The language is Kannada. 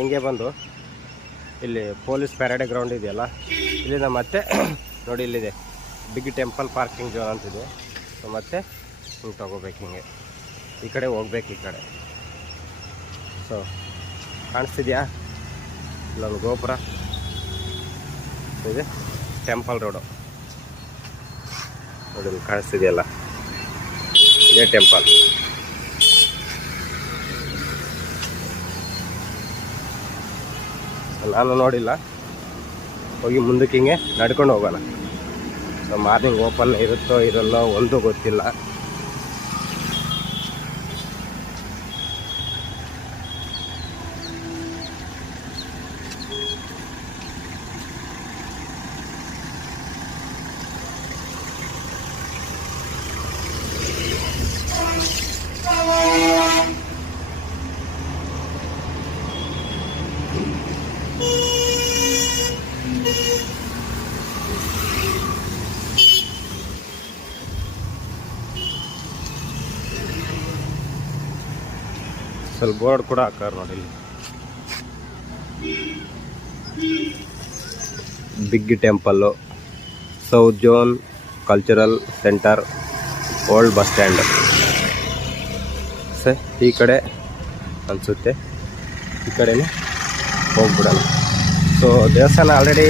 ಹಿಂಗೆ ಬಂದು ಇಲ್ಲಿ ಪೊಲೀಸ್ ಪ್ಯಾರೇಡ್ ಗ್ರೌಂಡ್ ಇದೆಯಲ್ಲ, ಇಲ್ಲಿಂದ ಮತ್ತೆ ನೋಡಿ ಇಲ್ಲಿದೆ ಬಿಗ್ ಟೆಂಪಲ್ ಪಾರ್ಕಿಂಗ್ ಝೋನ್ ಅಂತಿದೆ. ಸೊ ಮತ್ತೆ ಹಿಂಗೆ ತೊಗೋಬೇಕು, ಹಿಂಗೆ ಈ ಕಡೆ ಹೋಗ್ಬೇಕು. ಈ ಕಡೆ ಸೊ ಕಾಣಿಸ್ತಿದ್ಯಾ ಇಲ್ಲೊಂದು ಗೋಪುರ ಇದೆ, ಟೆಂಪಲ್ ರೋಡು ನೋಡಿ ಕಾಣಿಸ್ತಿದೆಯಲ್ಲ, ಇದೇ ಟೆಂಪಲ್. ನಾನು ನೋಡಿಲ್ಲ, ಹೋಗಿ ಮುಂದಕ್ಕೆ ಹಿಂಗೆ ನಡ್ಕೊಂಡು ಹೋಗೋಣ. ಸೊ ಮಾರ್ನಿಂಗ್ ಓಪನ್ ಇರುತ್ತೋ ಇರಲ್ಲೋ ಒಂದು ಗೊತ್ತಿಲ್ಲ. ಸ್ವಲ್ಪ ಬೋರ್ಡ್ ಕೂಡ ಹಾಕಾರ ನೋಡಿ ಇಲ್ಲಿ, big temple, south zone cultural centre, old bus stand. Sir ಈ ಕಡೆ ಅನಿಸುತ್ತೆ, ಈ ಕಡೆನೇ ಹೋಗ್ಬಿಡೋಣ. ಸೊ ದೇವಸ್ಥಾನ ಆಲ್ರೆಡಿ